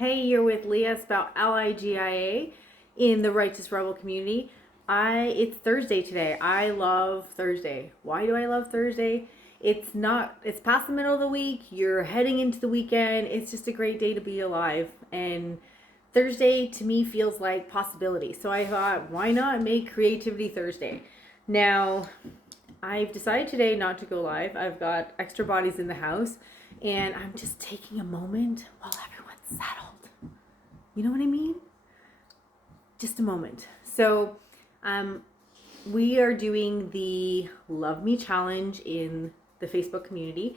Hey, you're with Leah, spelled Ligia, in the Righteous Rebel community. It's Thursday today. I love Thursday. Why do I love Thursday? It's past the middle of the week. You're heading into the weekend. It's just a great day to be alive. And Thursday to me feels like possibility. So I thought, why not make Creativity Thursday? Now, I've decided today not to go live. I've got extra bodies in the house, and I'm just taking a moment while everyone's settled. You know what I mean? Just a moment. So, we are doing the Love Me Challenge in the Facebook community,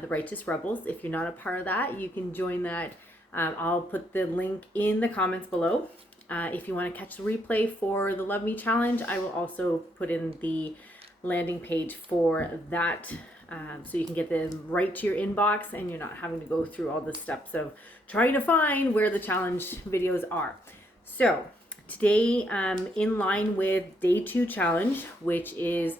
the Righteous Rebels. If you're not a part of that, you can join that. I'll put the link in the comments below. If you want to catch the replay for the Love Me Challenge, I will also put in the landing page for that, so you can get them right to your inbox and you're not having to go through all the steps of trying to find where the challenge videos are. So today, in line with day 2 challenge, which is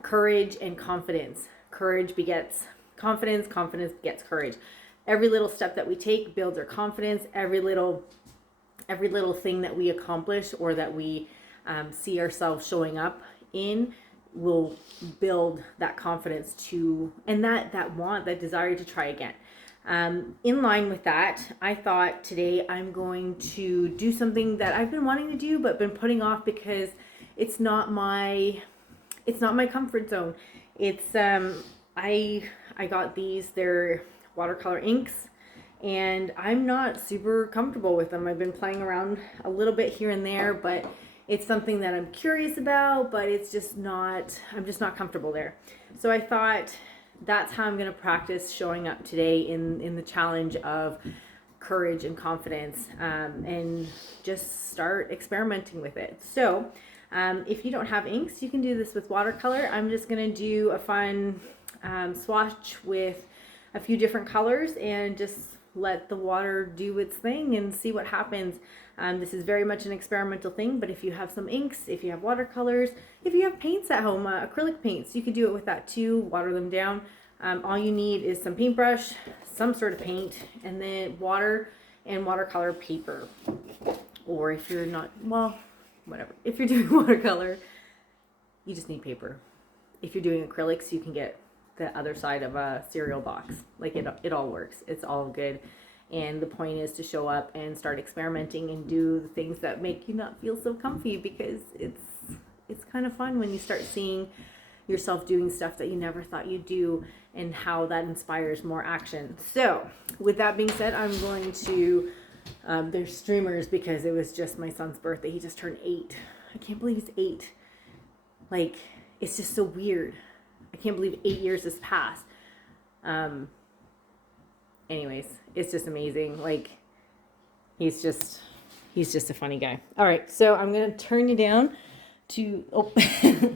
courage and confidence. Courage begets confidence, confidence begets courage. Every little step that we take builds our confidence. Every little thing that we accomplish or that we see ourselves showing up in will build that confidence and that desire to try again. In line with that, I thought today I'm going to do something that I've been wanting to do but been putting off because it's not my comfort zone. I got these, they're watercolor inks, and I'm not super comfortable with them. I've been playing around a little bit here and there, but it's something that I'm curious about, but I'm just not comfortable there. So I thought that's how I'm going to practice showing up today in the challenge of courage and confidence, and just start experimenting with it. So if you don't have inks, you can do this with watercolor. I'm just going to do a fun swatch with a few different colors and just let the water do its thing and see what happens. This is very much an experimental thing, but if you have some inks, if you have watercolors, if you have paints at home, acrylic paints, you could do it with that too, water them down. All you need is some paintbrush, some sort of paint, and then water and watercolor paper. Or if you're not, well, whatever. If you're doing watercolor, you just need paper. If you're doing acrylics, you can get the other side of a cereal box. Like it all works. It's all good. And the point is to show up and start experimenting and do the things that make you not feel so comfy, because it's kind of fun when you start seeing yourself doing stuff that you never thought you'd do and how that inspires more action. So with that being said, I'm going to, there's streamers because it was just my son's birthday. He just turned 8. I can't believe he's 8. Like, it's just so weird. I can't believe 8 years has passed. Anyways, it's just amazing. Like, he's just a funny guy. All right, so I'm gonna turn you down to, oh,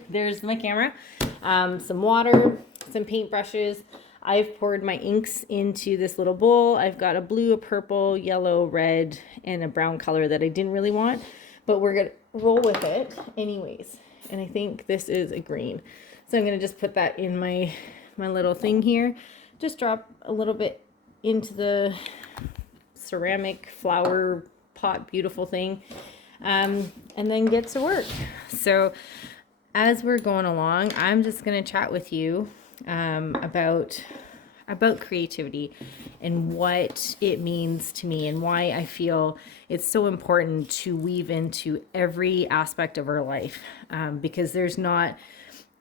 there's my camera. Some water, some paintbrushes. I've poured my inks into this little bowl. I've got a blue, a purple, yellow, red, and a brown color that I didn't really want, but we're gonna roll with it anyways. And I think this is a green. So I'm gonna just put that in my little thing here. Just drop a little bit into the ceramic flower pot, beautiful thing, and then get to work. So as we're going along, I'm just gonna chat with you about creativity and what it means to me and why I feel it's so important to weave into every aspect of our life, because there's not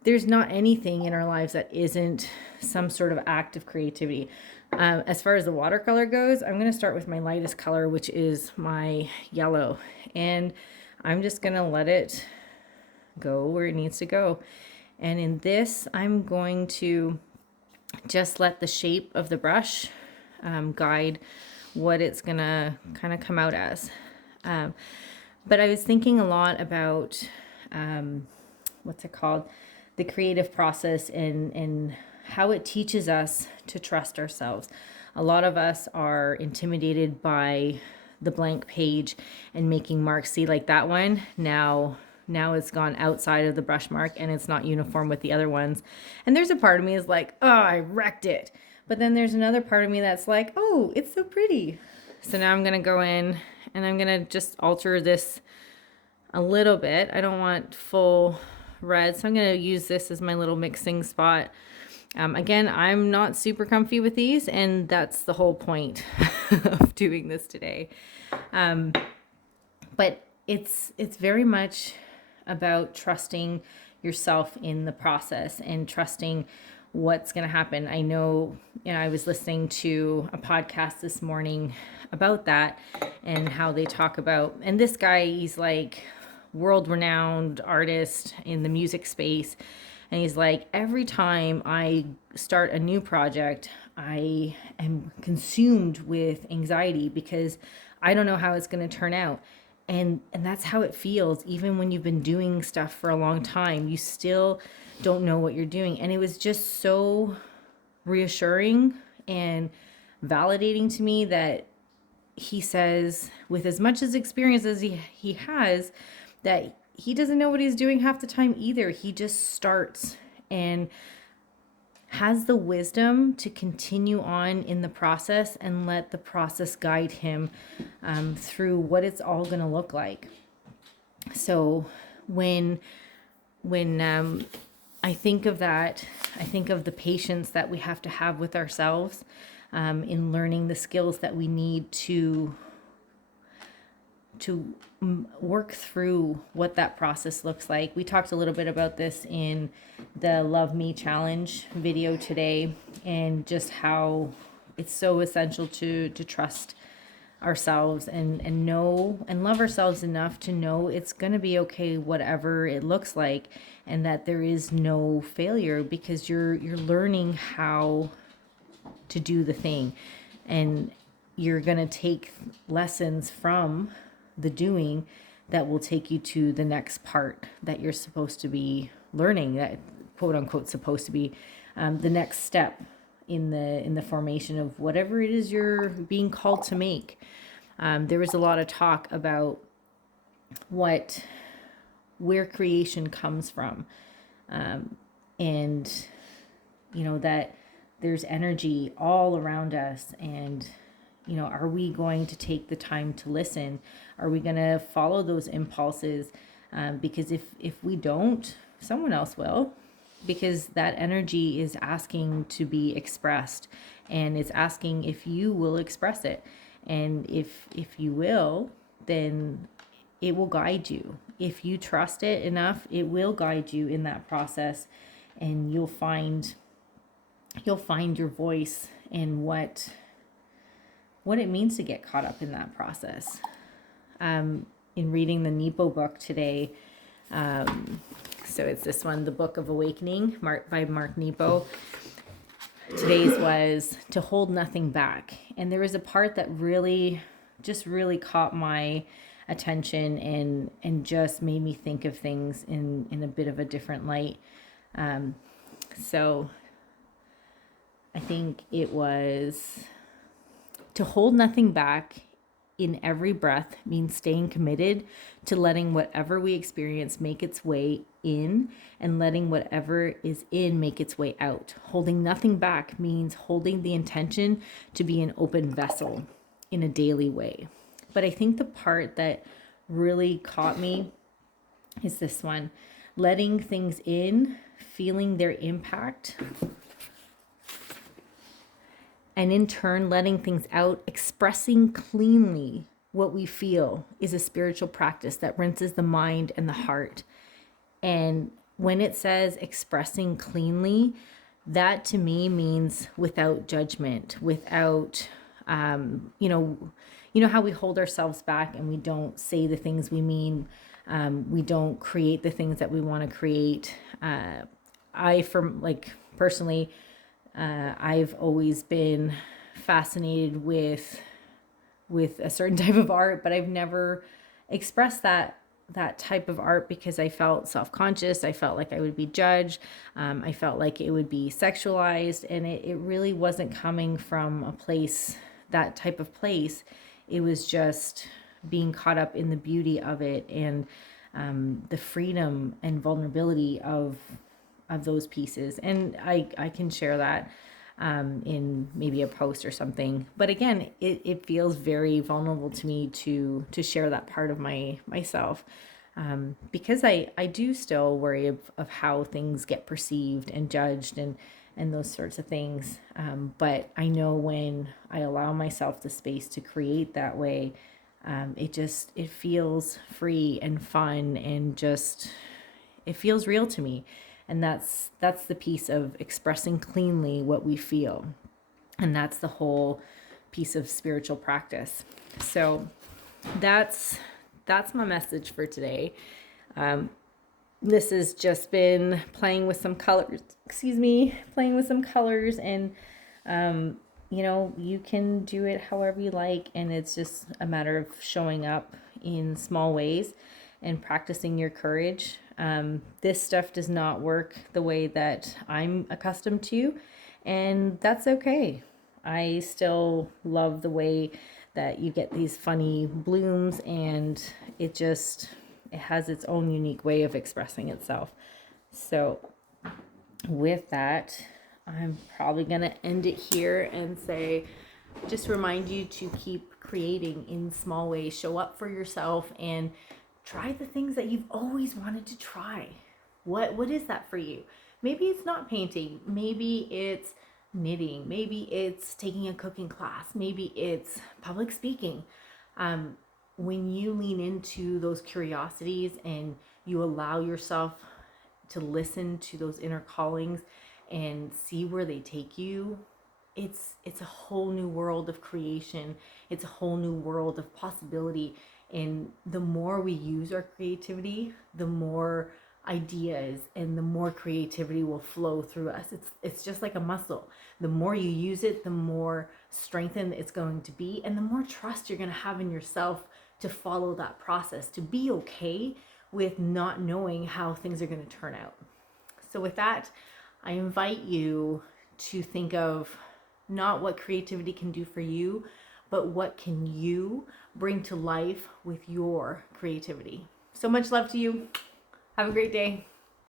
anything in our lives that isn't some sort of act of creativity. As far as the watercolor goes, I'm going to start with my lightest color, which is my yellow. And I'm just going to let it go where it needs to go. And in this, I'm going to just let the shape of the brush guide what it's going to kind of come out as. But I was thinking a lot about, what's it called? The creative process and how it teaches us to trust ourselves. A lot of us are intimidated by the blank page and making marks. See, like that one, now it's gone outside of the brush mark and it's not uniform with the other ones. And there's a part of me is like, oh, I wrecked it. But then there's another part of me that's like, oh, it's so pretty. So now I'm going to go in and I'm going to just alter this a little bit. I don't want full red, so I'm going to use this as my little mixing spot. Again, I'm not super comfy with these, and that's the whole point of doing this today. But it's very much about trusting yourself in the process and trusting what's going to happen. I know, I was listening to a podcast this morning about that and how they talk about, and this guy, he's like world renowned artist in the music space. And he's like, every time I start a new project, I am consumed with anxiety because I don't know how it's going to turn out. And that's how it feels. Even when you've been doing stuff for a long time, you still don't know what you're doing. And it was just so reassuring and validating to me that he says, with as much as experience as he has, that he doesn't know what he's doing half the time either. He just starts and has the wisdom to continue on in the process and let the process guide him through what it's all going to look like. So when I think of that, I think of the patience that we have to have with ourselves in learning the skills that we need to work through what that process looks like. We talked a little bit about this in the Love Me Challenge video today, and just how it's so essential to trust ourselves and know and love ourselves enough to know it's going to be okay whatever it looks like, and that there is no failure because you're learning how to do the thing, and you're going to take lessons from the doing that will take you to the next part that you're supposed to be learning, that quote unquote supposed to be the next step in the formation of whatever it is you're being called to make. There was a lot of talk about where creation comes from, and that there's energy all around us, and are we going to take the time to listen? Are we going to follow those impulses? Because if we don't, someone else will, because that energy is asking to be expressed, and it's asking if you will express it. And if you will, then it will guide you. If you trust it enough, it will guide you in that process, and you'll find your voice and what it means to get caught up in that process. In reading the Nepo book today, so it's this one, The Book of Awakening, by Mark Nepo. Today's was To Hold Nothing Back. And there was a part that really caught my attention and just made me think of things in a bit of a different light. So I think it was, to hold nothing back in every breath means staying committed to letting whatever we experience make its way in, and letting whatever is in make its way out. Holding nothing back means holding the intention to be an open vessel in a daily way. But I think the part that really caught me is this one: letting things in, feeling their impact, and in turn letting things out, expressing cleanly what we feel, is a spiritual practice that rinses the mind and the heart. And when it says expressing cleanly, that to me means without judgment, without, you know how we hold ourselves back and we don't say the things we mean. We don't create the things that we want to create. Personally, I've always been fascinated with a certain type of art, but I've never expressed that type of art because I felt self-conscious. I felt like I would be judged. I felt like it would be sexualized, and it really wasn't coming from a place, that type of place. It was just being caught up in the beauty of it, and the freedom and vulnerability of those pieces. And I can share that. in maybe a post or something. But again, it feels very vulnerable to me to share that part of myself. Because I do still worry of how things get perceived and judged and those sorts of things. But I know when I allow myself the space to create that way, it feels free and fun and just, it feels real to me. And that's the piece of expressing cleanly what we feel. And that's the whole piece of spiritual practice. So that's my message for today. This has just been playing with some colors, and you can do it however you like, and it's just a matter of showing up in small ways and practicing your courage. This stuff does not work the way that I'm accustomed to, and that's okay. I still love the way that you get these funny blooms, and it has its own unique way of expressing itself. So with that, I'm probably going to end it here and say, just remind you to keep creating in small ways. Show up for yourself and try the things that you've always wanted to try. What is that for you? Maybe it's not painting. Maybe it's knitting. Maybe it's taking a cooking class. Maybe it's public speaking. When you lean into those curiosities and you allow yourself to listen to those inner callings and see where they take you, it's a whole new world of creation. It's a whole new world of possibility. And the more we use our creativity, the more ideas and the more creativity will flow through us. It's just like a muscle. The more you use it, the more strengthened it's going to be, and the more trust you're going to have in yourself to follow that process, to be okay with not knowing how things are going to turn out. So with that, I invite you to think of not what creativity can do for you, but what can you bring to life with your creativity. So much love to you. Have a great day.